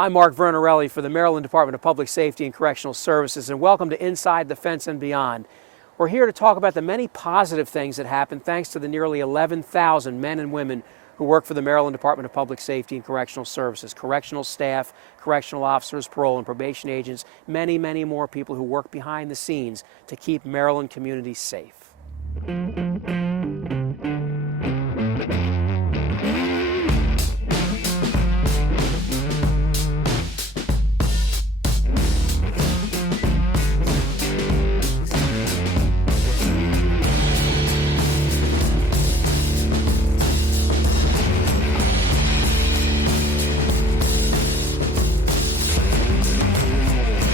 I'm Mark Vernarelli for the Maryland Department of Public Safety and Correctional Services, and welcome to Inside the Fence and Beyond. We're here to talk about the many positive things that happen thanks to the nearly 11,000 men and women who work for the Maryland Department of Public Safety and Correctional Services, correctional staff, correctional officers, parole and probation agents, many, many more people who work behind the scenes to keep Maryland communities safe.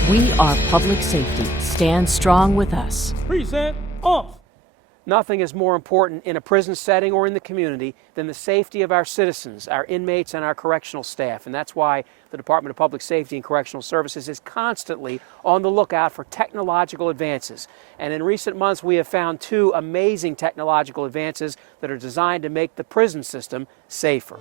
We are public safety. Stand strong with us. Present off. Nothing is more important in a prison setting or in the community than the safety of our citizens, our inmates, and our correctional staff. And that's why the Department of Public Safety and Correctional Services is constantly on the lookout for technological advances. And in recent months, we have found two amazing technological advances that are designed to make the prison system safer.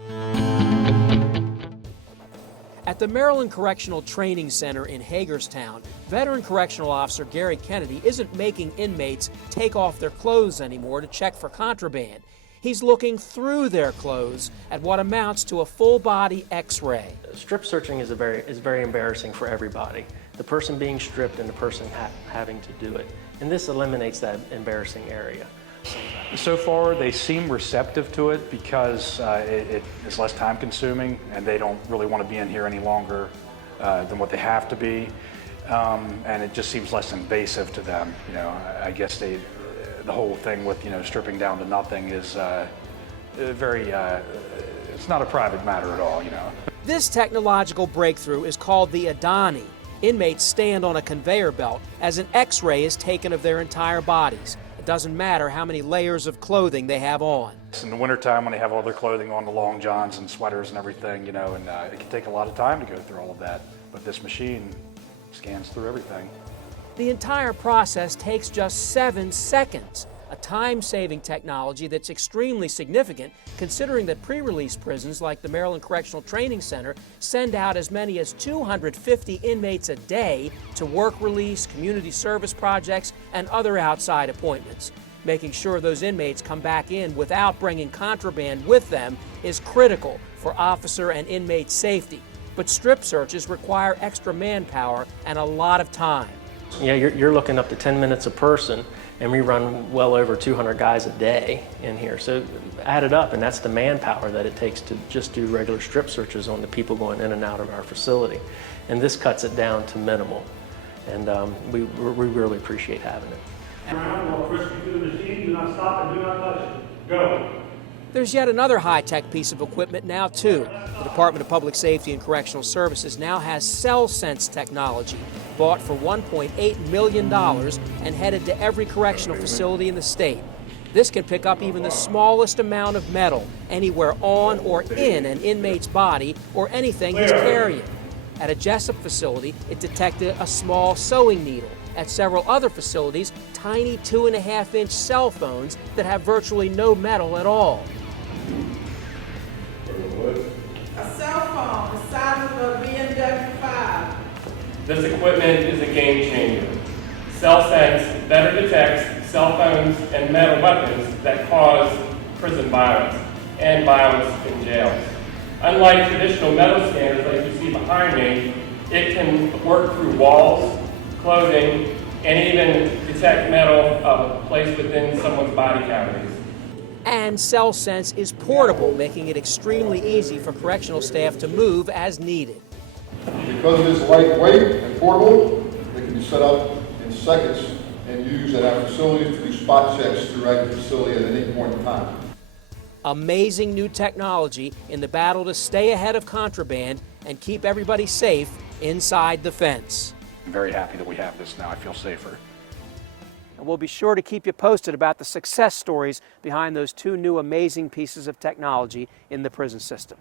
At the Maryland Correctional Training Center in Hagerstown, veteran correctional officer Gary Kennedy isn't making inmates take off their clothes anymore to check for contraband. He's looking through their clothes at what amounts to a full-body X-ray. Strip searching is very embarrassing for everybody. The person being stripped and the person having to do it. And this eliminates that embarrassing area. So far, they seem receptive to it because it is less time consuming and they don't really want to be in here any longer than what they have to be. And it just seems less invasive to them. You know, I guess the whole thing with, stripping down to nothing is it's not a private matter at all, This technological breakthrough is called the Adani. Inmates stand on a conveyor belt as an X-ray is taken of their entire bodies. It doesn't matter how many layers of clothing they have on. In the wintertime when they have all their clothing on, the long johns and sweaters and everything, and it can take a lot of time to go through all of that. But this machine scans through everything. The entire process takes just 7 seconds, a time-saving technology that's extremely significant considering that pre-release prisons like the Maryland Correctional Training Center send out as many as 250 inmates a day to work release, community service projects, and other outside appointments. Making sure those inmates come back in without bringing contraband with them is critical for officer and inmate safety. But strip searches require extra manpower and a lot of time. Yeah, you're looking up to 10 minutes a person, and we run well over 200 guys a day in here. So add it up, and that's the manpower that it takes to just do regular strip searches on the people going in and out of our facility. And this cuts it down to minimal, and we really appreciate having it. While pushing through the machine, do not stop and do not touch it. Go. There's yet another high-tech piece of equipment now, too. The Department of Public Safety and Correctional Services now has cell sense technology, bought for $1.8 million and headed to every correctional facility in the state. This can pick up even the smallest amount of metal anywhere on or in an inmate's body or anything he's carrying. At a Jessup facility, it detected a small sewing needle. At several other facilities, tiny 2.5-inch cell phones that have virtually no metal at all. A cell phone the size of a BMW 5. This equipment is a game changer. CellSense better detects cell phones and metal weapons that cause prison violence and violence in jails. Unlike traditional metal scanners like you see behind me, it can work through walls, clothing, and even detect metal placed within someone's body cavities. And CellSense is portable, making it extremely easy for correctional staff to move as needed. Because it is lightweight and portable, it can be set up in seconds and used at our facilities to do spot checks throughout the facility at any point in time. Amazing new technology in the battle to stay ahead of contraband and keep everybody safe inside the fence. I'm very happy that we have this now. I feel safer. And we'll be sure to keep you posted about the success stories behind those two new amazing pieces of technology in the prison system.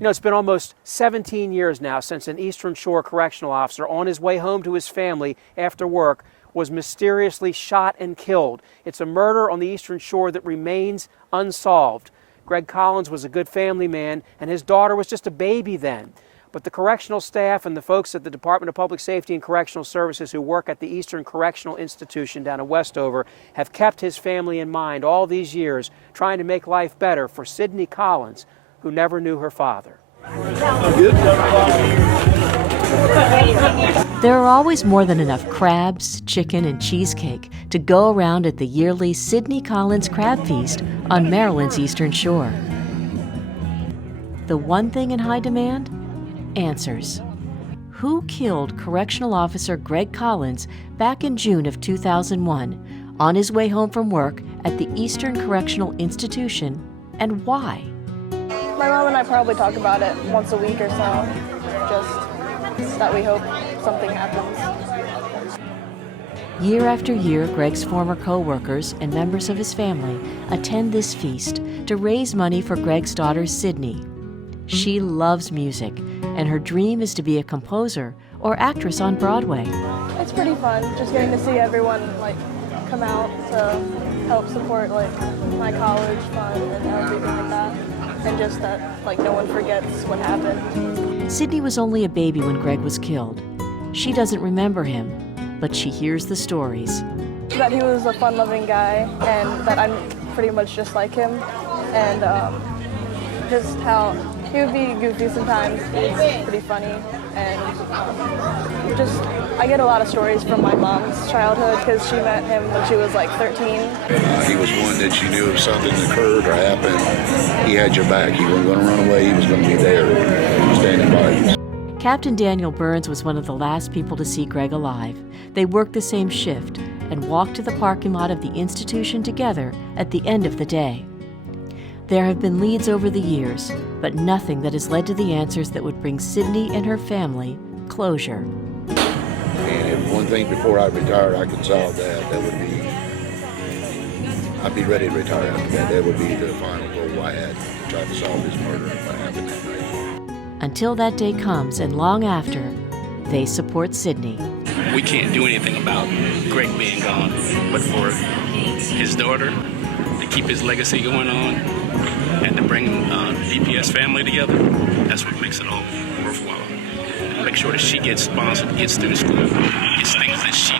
It's been almost 17 years now since an Eastern Shore correctional officer on his way home to his family after work was mysteriously shot and killed. It's a murder on the Eastern Shore that remains unsolved. Greg Collins was a good family man, and his daughter was just a baby then. But the correctional staff and the folks at the Department of Public Safety and Correctional Services who work at the Eastern Correctional Institution down in Westover have kept his family in mind all these years, trying to make life better for Sydney Collins, who never knew her father. There are always more than enough crabs, chicken, and cheesecake to go around at the yearly Sydney Collins Crab Feast on Maryland's Eastern Shore. The one thing in high demand? Answers. Who killed Correctional Officer Greg Collins back in June of 2001 on his way home from work at the Eastern Correctional Institution, and why? My mom and I probably talk about it once a week or so, just that we hope something happens. Year after year, Greg's former co-workers and members of his family attend this feast to raise money for Greg's daughter, Sydney. She loves music, and her dream is to be a composer or actress on Broadway. It's pretty fun, just getting to see everyone come out to help support my college fund and everything like that, and just that no one forgets what happened. Sydney was only a baby when Greg was killed. She doesn't remember him, but she hears the stories. That he was a fun-loving guy, and that I'm pretty much just like him, and just how he would be goofy sometimes. He's pretty funny, and I get a lot of stories from my mom's childhood because she met him when she was 13. He was one that you knew if something occurred or happened, he had your back. He wasn't going to run away. He was going to be there, standing by you. Captain Daniel Burns was one of the last people to see Greg alive. They worked the same shift and walked to the parking lot of the institution together at the end of the day. There have been leads over the years, but nothing that has led to the answers that would bring Sydney and her family closure. And if one thing before I retired I could solve that would be, I'd be ready to retire after that. That would be the final goal I had, to try to solve his murder if it happened that night. Until that day comes and long after, they support Sydney. We can't do anything about Greg being gone, but for his daughter, to keep his legacy going on, and to bring DPS family together, that's what makes it all worthwhile. Make sure that she gets sponsored, gets through school, gets things that she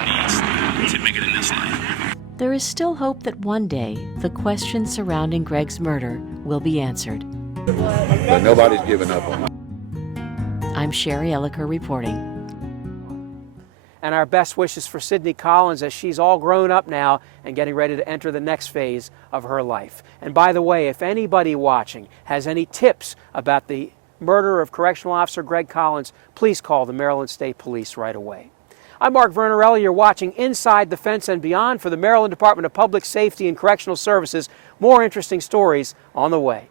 needs to make it in this life. There is still hope that one day the questions surrounding Greg's murder will be answered. But nobody's given up on it. I'm Sherry Elliker reporting. And our best wishes for Sydney Collins as she's all grown up now and getting ready to enter the next phase of her life. And by the way, if anybody watching has any tips about the murder of Correctional Officer Greg Collins, please call the Maryland State Police right away. I'm Mark Vernarelli. You're watching Inside the Fence and Beyond for the Maryland Department of Public Safety and Correctional Services. More interesting stories on the way.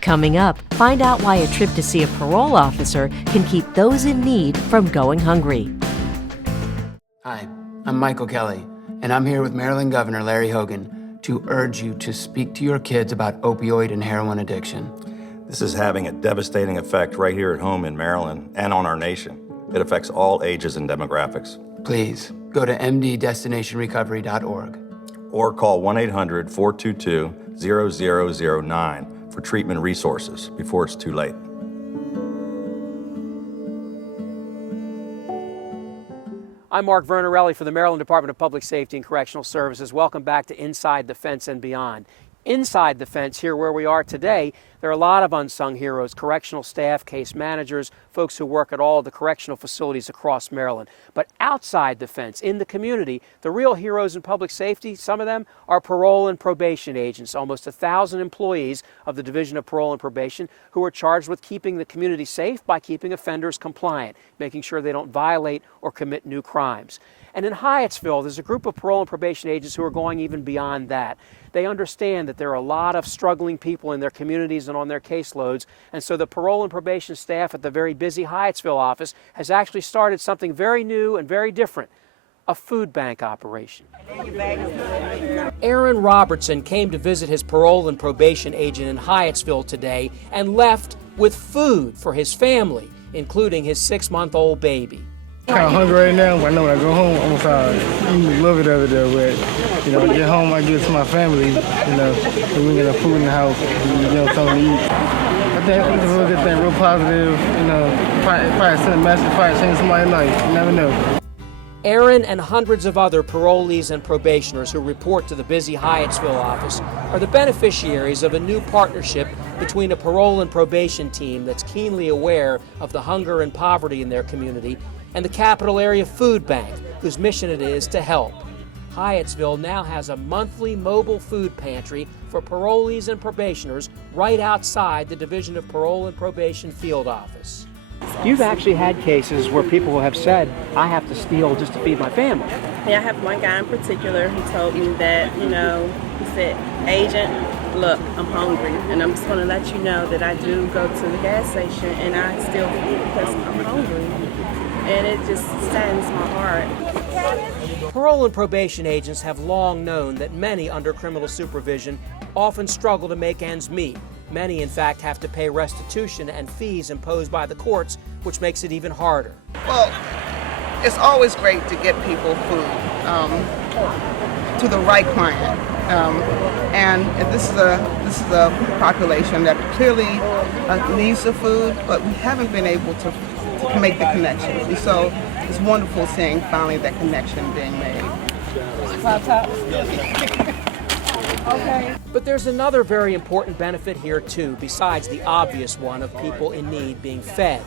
Coming up, find out why a trip to see a parole officer can keep those in need from going hungry. Hi, I'm Michael Kelly, and I'm here with Maryland Governor Larry Hogan to urge you to speak to your kids about opioid and heroin addiction. This is having a devastating effect right here at home in Maryland and on our nation. It affects all ages and demographics. Please go to mddestinationrecovery.org or call 1-800-422-0009 for treatment resources before it's too late. I'm Mark Vernarelli for the Maryland Department of Public Safety and Correctional Services. Welcome back to Inside the Fence and Beyond. Inside the fence, here where we are today, there are a lot of unsung heroes, correctional staff, case managers, folks who work at all of the correctional facilities across Maryland. But outside the fence, in the community, the real heroes in public safety, some of them are parole and probation agents, almost 1,000 employees of the Division of Parole and Probation who are charged with keeping the community safe by keeping offenders compliant, making sure they don't violate or commit new crimes. And in Hyattsville, there's a group of parole and probation agents who are going even beyond that. They understand that there are a lot of struggling people in their communities and on their caseloads, and so the parole and probation staff at the very busy Hyattsville office has actually started something very new and very different, a food bank operation. Aaron Robertson came to visit his parole and probation agent in Hyattsville today and left with food for his family, including his 6-month-old baby. I'm kind of hungry right now, but I know when I go home, I'm gonna start eating a little bit of it though. But I get home, I give it to my family. We get the food in the house, something to eat. I think it's a real good thing, real positive, you know, probably send a message, probably change somebody's life, you never know. Aaron and hundreds of other parolees and probationers who report to the busy Hyattsville office are the beneficiaries of a new partnership between a parole and probation team that's keenly aware of the hunger and poverty in their community and the Capital Area Food Bank, whose mission it is to help. Hyattsville now has a monthly mobile food pantry for parolees and probationers right outside the Division of Parole and Probation field office. You've actually had cases where people have said, I have to steal just to feed my family. Yeah, I have one guy in particular who told me that, you know, he said, Agent, look, I'm hungry, and I'm just going to let you know that I do go to the gas station and I steal food because I'm hungry. And it just saddens my heart. Parole and probation agents have long known that many under criminal supervision often struggle to make ends meet. Many, in fact, have to pay restitution and fees imposed by the courts, which makes it even harder. Well, it's always great to get people food to the right client, and this is a population that clearly needs the food, but we haven't been able to make the connection. And so it's wonderful seeing finally that connection being made. Okay. But there's another very important benefit here too, besides the obvious one of people in need being fed.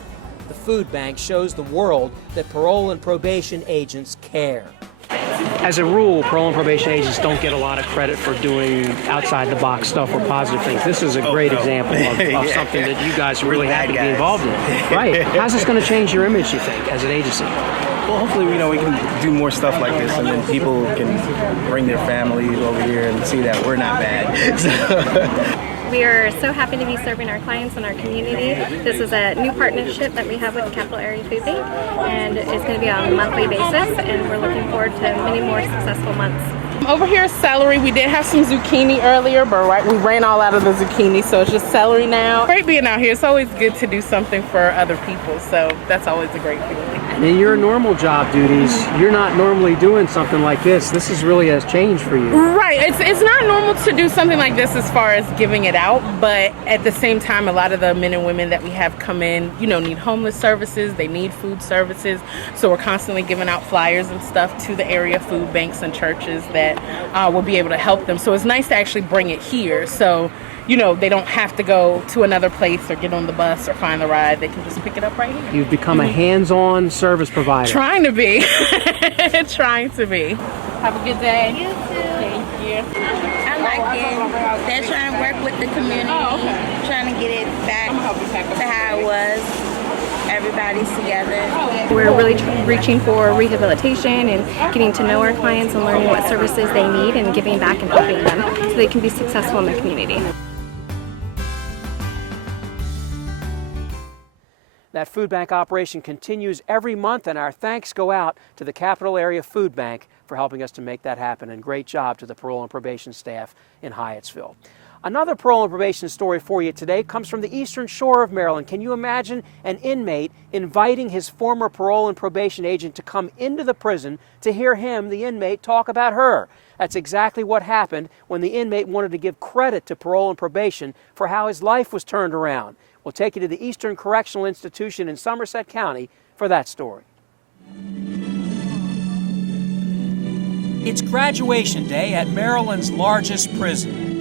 The food bank shows the world that parole and probation agents care. As a rule, parole and probation agents don't get a lot of credit for doing outside-the-box stuff or positive things. This is a great example of something that you guys are really happy to be involved in. Right. How's this going to change your image, you think, as an agency? Well, hopefully, you know, we can do more stuff like this, and then people can bring their families over here and see that we're not bad. We are so happy to be serving our clients and our community. This is a new partnership that we have with the Capital Area Food Bank, and it's going to be on a monthly basis, and we're looking forward to many more successful months. Over here is celery. We did have some zucchini earlier, but we ran all out of the zucchini, so it's just celery now. Great being out here. It's always good to do something for other people, so that's always a great feeling. And in your normal job duties, you're not normally doing something like this. This is really a change for you. Right. It's not normal to do something like this as far as giving it out, but at the same time, a lot of the men and women that we have come in, you know, need homeless services, they need food services, so we're constantly giving out flyers and stuff to the area food banks and churches that will be able to help them. So it's nice to actually bring it here, so you know, they don't have to go to another place or get on the bus or find the ride. They can just pick it up right here. You've become a hands-on service provider. Trying to be. Trying to be. Have a good day. You too. Thank you. I like it. They're trying to work with the community, trying to get it back to how it was. Everybody's together. We're really reaching for rehabilitation and getting to know our clients and learning what services they need and giving back and helping them so they can be successful in the community. That food bank operation continues every month, and our thanks go out to the Capital Area Food Bank for helping us to make that happen, and great job to the parole and probation staff in Hyattsville. Another parole and probation story for you today comes from the Eastern Shore of Maryland. Can you imagine an inmate inviting his former parole and probation agent to come into the prison to hear him, the inmate, talk about her? That's exactly what happened when the inmate wanted to give credit to parole and probation for how his life was turned around. We'll take you to the Eastern Correctional Institution in Somerset County for that story. It's graduation day at Maryland's largest prison.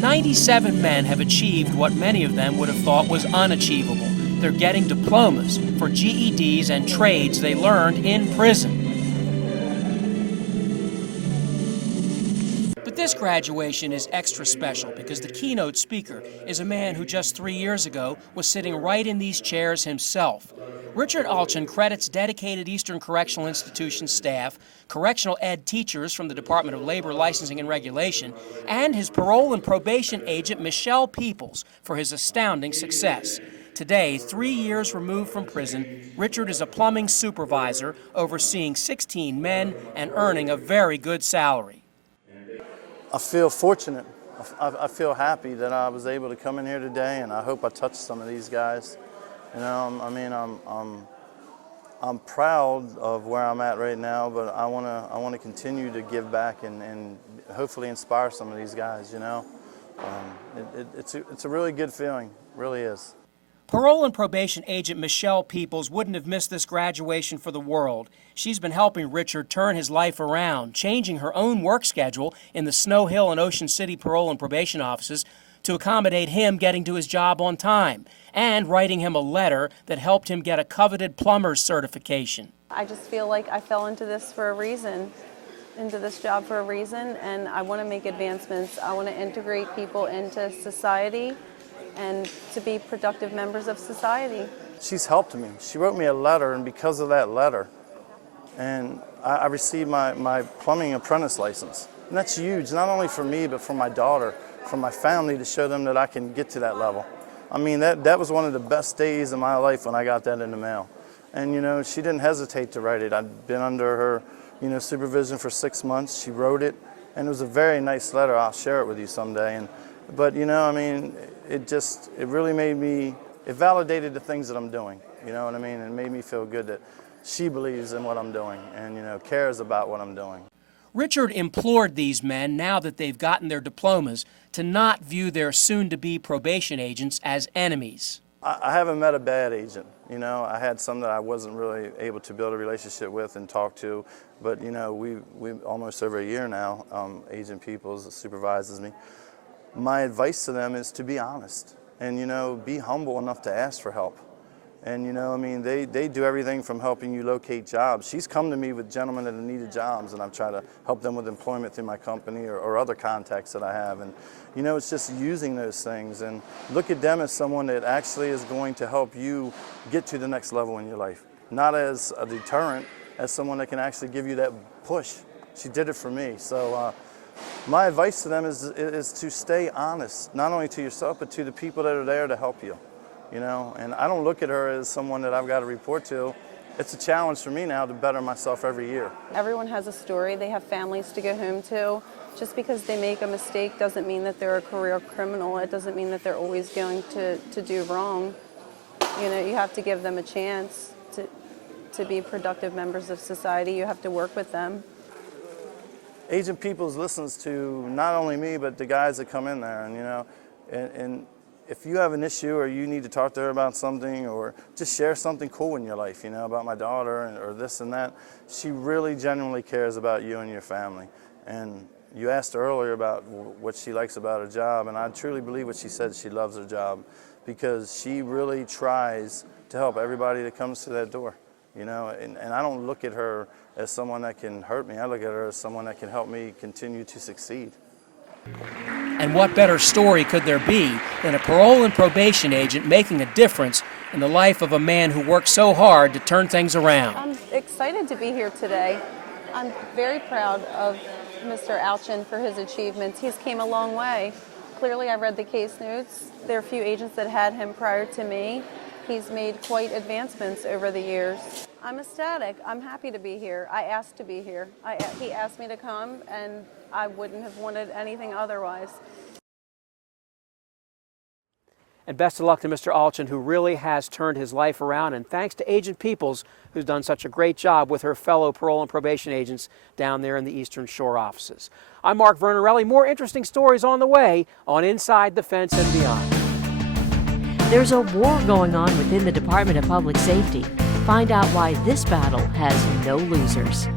97 men have achieved what many of them would have thought was unachievable. They're getting diplomas for GEDs and trades they learned in prison. But this graduation is extra special because the keynote speaker is a man who just 3 years ago was sitting right in these chairs himself. Richard Alchin credits dedicated Eastern Correctional Institution staff, correctional ed teachers from the Department of Labor Licensing and Regulation, and his parole and probation agent, Michelle Peoples, for his astounding success. Today, 3 years removed from prison, Richard is a plumbing supervisor overseeing 16 men and earning a very good salary. I feel fortunate. I feel happy that I was able to come in here today, and I hope I touched some of these guys. You know, I mean, I'm proud of where I'm at right now, but I want to continue to give back and hopefully inspire some of these guys. You know, It's a really good feeling, really is. Parole and probation agent Michelle Peoples wouldn't have missed this graduation for the world. She's been helping Richard turn his life around, changing her own work schedule in the Snow Hill and Ocean City parole and probation offices to accommodate him getting to his job on time, and writing him a letter that helped him get a coveted plumber's certification. I just feel like I fell into this for a reason, into this job for a reason, and I want to make advancements. I want to integrate people into society and to be productive members of society. She's helped me. She wrote me a letter, and because of that letter, and I received my plumbing apprentice license. And that's huge, not only for me, but for my daughter, for my family, to show them that I can get to that level. I mean, that was one of the best days of my life when I got that in the mail. And, you know, she didn't hesitate to write it. I'd been under her, you know, supervision for 6 months. She wrote it, and it was a very nice letter. I'll share it with you someday. But, you know, I mean, it really made me, it validated the things that I'm doing, you know what I mean? It made me feel good that she believes in what I'm doing and, you know, cares about what I'm doing. Richard implored these men, now that they've gotten their diplomas, to not view their soon-to-be probation agents as enemies. I haven't met a bad agent, you know. I had some that I wasn't really able to build a relationship with and talk to, but, you know, we almost over a year now, Agent Peoples supervises me. My advice to them is to be honest and, you know, be humble enough to ask for help. And, you know, I mean, they do everything from helping you locate jobs. She's come to me with gentlemen that have needed jobs, and I've tried to help them with employment through my company or other contacts that I have. And, you know, it's just using those things and look at them as someone that actually is going to help you get to the next level in your life. Not as a deterrent, as someone that can actually give you that push. She did it for me. So my advice to them is to stay honest, not only to yourself, but to the people that are there to help you. You know, and I don't look at her as someone that I've got to report to. It's a challenge for me now to better myself every year. Everyone has a story. They have families to go home to. Just because they make a mistake doesn't mean that they're a career criminal. It doesn't mean that they're always going to do wrong. You know, you have to give them a chance to be productive members of society. You have to work with them. Agent Peoples listens to not only me, but the guys that come in there, and, you know, and if you have an issue or you need to talk to her about something or just share something cool in your life, you know, about my daughter or this and that, she really genuinely cares about you and your family. And you asked her earlier about what she likes about her job, and I truly believe what she said. She loves her job because she really tries to help everybody that comes to that door, you know, and I don't look at her as someone that can hurt me. I look at her as someone that can help me continue to succeed. And what better story could there be than a parole and probation agent making a difference in the life of a man who worked so hard to turn things around? I'm excited to be here today. I'm very proud of Mr. Alchin for his achievements. He's came a long way. Clearly, I read the case notes. There are a few agents that had him prior to me. He's made quite advancements over the years. I'm ecstatic. I'm happy to be here. I asked to be here. He asked me to come, and I wouldn't have wanted anything otherwise. And best of luck to Mr. Alchin, who really has turned his life around, and thanks to Agent Peoples, who's done such a great job with her fellow parole and probation agents down there in the Eastern Shore offices. I'm Mark Vernarelli. More interesting stories on the way on Inside the Fence and Beyond. There's a war going on within the Department of Public Safety. Find out why this battle has no losers.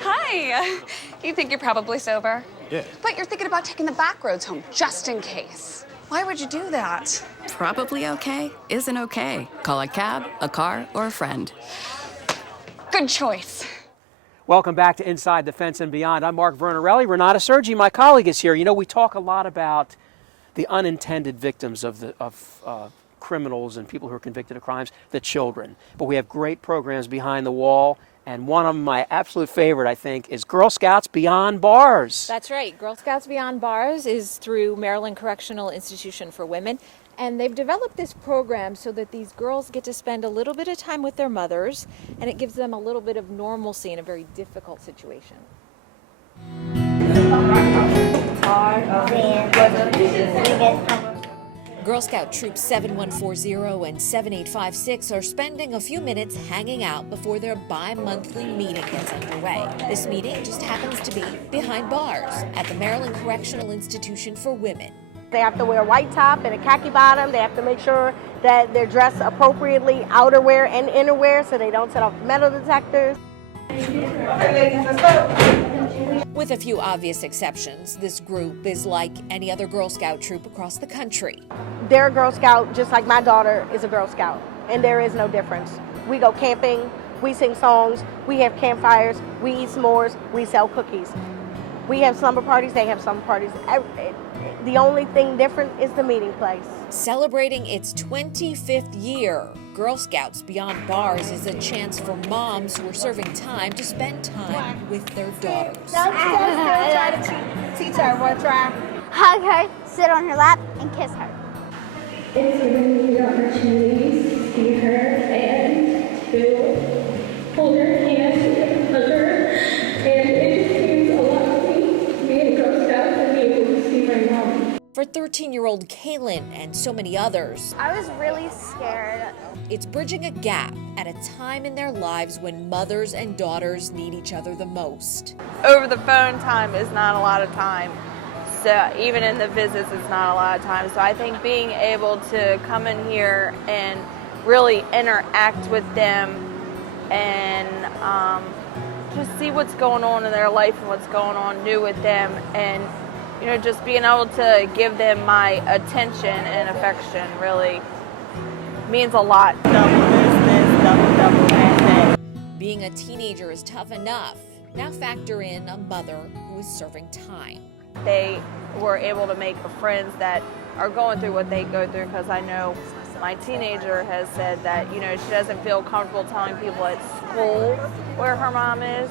Hi! You think you're probably sober? Yeah. But you're thinking about taking the back roads home, just in case. Why would you do that? Probably okay isn't okay. Call a cab, a car, or a friend. Good choice. Welcome back to Inside the Fence and Beyond. I'm Mark Vernarelli. Renata Sergi, my colleague, is here. You know, we talk a lot about the unintended victims of criminals and people who are convicted of crimes, the children. But we have great programs behind the wall, and one of my absolute favorite, I think, is Girl Scouts Beyond Bars. That's right. Girl Scouts Beyond Bars is through Maryland Correctional Institution for Women, and they've developed this program so that these girls get to spend a little bit of time with their mothers, and it gives them a little bit of normalcy in a very difficult situation. Girl Scout Troops 7140 and 7856 are spending a few minutes hanging out before their bi-monthly meeting gets underway. This meeting just happens to be behind bars at the Maryland Correctional Institution for Women. They have to wear a white top and a khaki bottom. They have to make sure that they're dressed appropriately, outerwear and innerwear, so they don't set off metal detectors. With a few obvious exceptions, this group is like any other Girl Scout troop across the country. They're a Girl Scout just like my daughter is a Girl Scout, and there is no difference. We go camping, we sing songs, we have campfires, we eat s'mores, we sell cookies. We have slumber parties, they have slumber parties. The only thing different is the meeting place. Celebrating its 25th year, Girl Scouts Beyond Bars is a chance for moms who are serving time to spend time with their daughters. Try to teach her one try. Hug her, sit on her lap, and kiss her. It's given me the opportunity to see her and to hold her hand and hug her. And it just means a lot to me, being a Girl Scout and being able to see my mom. For 13-year-old Kaylin and so many others, I was really scared. It's bridging a gap at a time in their lives when mothers and daughters need each other the most. Over the phone time is not a lot of time. So even in the visits, it's not a lot of time. So I think being able to come in here and really interact with them and just see what's going on in their life and what's going on new with them, and just being able to give them my attention and affection really means a lot. Being a teenager is tough enough. Now factor in a mother who is serving time. They were able to make friends that are going through what they go through, because I know my teenager has said that, she doesn't feel comfortable telling people at school where her mom is,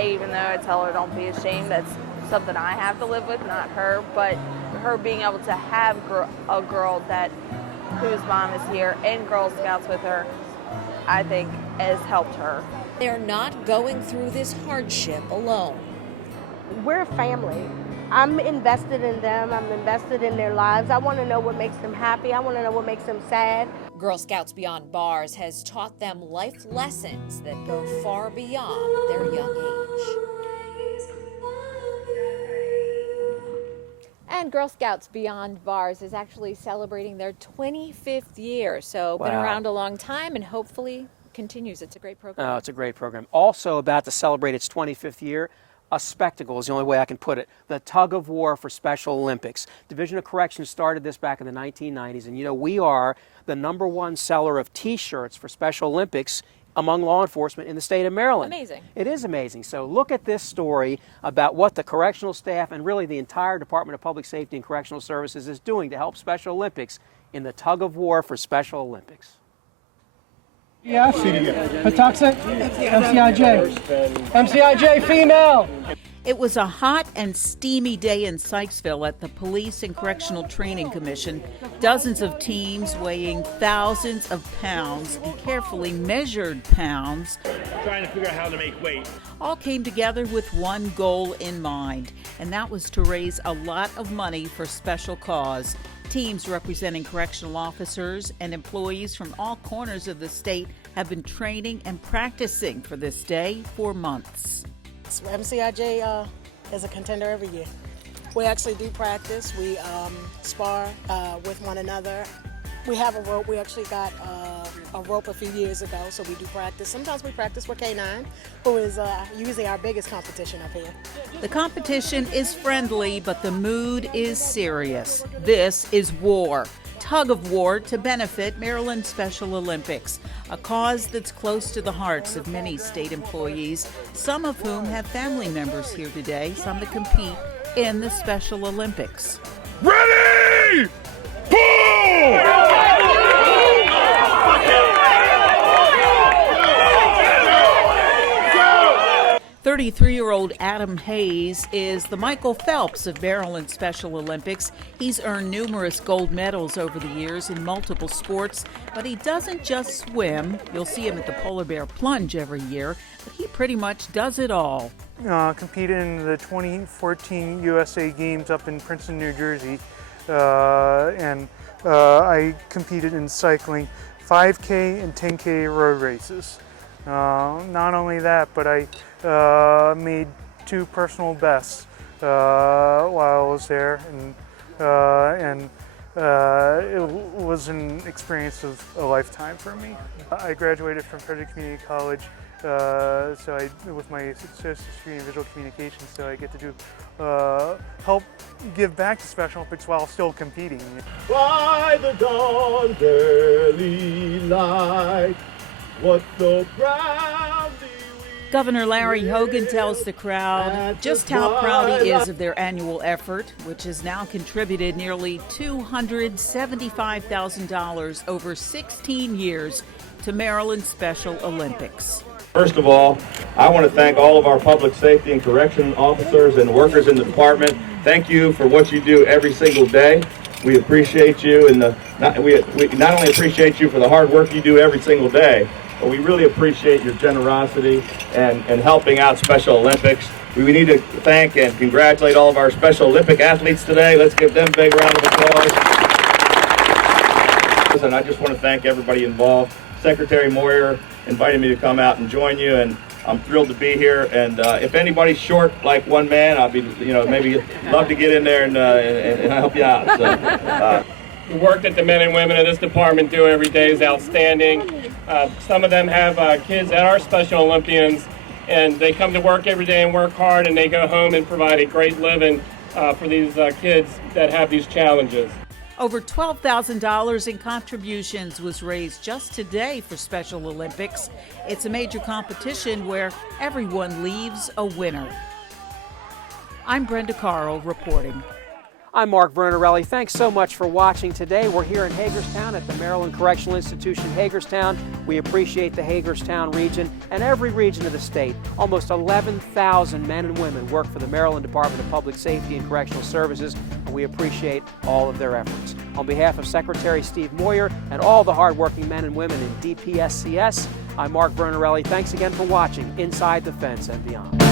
even though I tell her don't be ashamed. That's something I have to live with, not her. But her being able to have a girl whose mom is here and Girl Scouts with her, I think has helped her. They're not going through this hardship alone. We're a family. I'm invested in them. I'm invested in their lives. I want to know what makes them happy. I want to know what makes them sad. Girl Scouts Beyond Bars has taught them life lessons that go far beyond their young age. And Girl Scouts Beyond Bars is actually celebrating their 25th year. So been around a long time and hopefully continues. It's a great program. Oh, it's a great program. Also about to celebrate its 25th year, a spectacle is the only way I can put it. The tug of war for Special Olympics. Division of Corrections started this back in the 1990s, and we are the #1 seller of T-shirts for Special Olympics among law enforcement in the state of Maryland. Amazing. It is amazing. So look at this story about what the correctional staff and really the entire Department of Public Safety and Correctional Services is doing to help Special Olympics in the tug of war for Special Olympics. Yeah, Patuxent, MCIJ. MCIJ female. It was a hot and steamy day in Sykesville at the Police and Correctional Training Commission. Dozens of teams weighing thousands of pounds and carefully measured pounds, trying to figure out how to make weight, all came together with one goal in mind, and that was to raise a lot of money for special cause. Teams representing correctional officers and employees from all corners of the state have been training and practicing for this day for months. MCIJ is a contender every year. We actually do practice. We spar with one another. We have a rope. We actually got a rope a few years ago, so we do practice. Sometimes we practice with K9, who is usually our biggest competition up here. The competition is friendly, but the mood is serious. This is war. Tug of war to benefit Maryland Special Olympics, a cause that's close to the hearts of many state employees, some of whom have family members here today, some that compete in the Special Olympics. Ready! Pull! 33-year-old Adam Hayes is the Michael Phelps of Maryland Special Olympics. He's earned numerous gold medals over the years in multiple sports, but he doesn't just swim. You'll see him at the Polar Bear Plunge every year, but he pretty much does it all. Competed in the 2014 USA Games up in Princeton, New Jersey, and I competed in cycling 5K and 10K road races. Not only that, but I made 2 personal bests while I was there, and it was an experience of a lifetime for me. I graduated from Frederick Community College with my associate's degree in visual communications, so I get to do help give back to Special Olympics while still competing. By the dawn's early light, what so proudly Governor Larry Hogan tells the crowd just how proud he is of their annual effort, which has now contributed nearly $275,000 over 16 years to Maryland Special Olympics. First of all, I want to thank all of our public safety and correction officers and workers in the department. Thank you for what you do every single day. We appreciate you, and we not only appreciate you for the hard work you do every single day, but we really appreciate your generosity and helping out Special Olympics. We need to thank and congratulate all of our Special Olympic athletes today. Let's give them a big round of applause. And I just want to thank everybody involved. Secretary Moyer invited me to come out and join you, and I'm thrilled to be here. And if anybody's short like one man, I'll be, maybe love to get in there and help you out. So, the work that the men and women in this department do every day is outstanding. Some of them have kids that are Special Olympians, and they come to work every day and work hard, and they go home and provide a great living for these kids that have these challenges. Over $12,000 in contributions was raised just today for Special Olympics. It's a major competition where everyone leaves a winner. I'm Brenda Carl reporting. I'm Mark Vernerelli. Thanks so much for watching today. We're here in Hagerstown at the Maryland Correctional Institution, Hagerstown. We appreciate the Hagerstown region and every region of the state. Almost 11,000 men and women work for the Maryland Department of Public Safety and Correctional Services, and we appreciate all of their efforts. On behalf of Secretary Steve Moyer and all the hardworking men and women in DPSCS, I'm Mark Vernerelli. Thanks again for watching Inside the Fence and Beyond.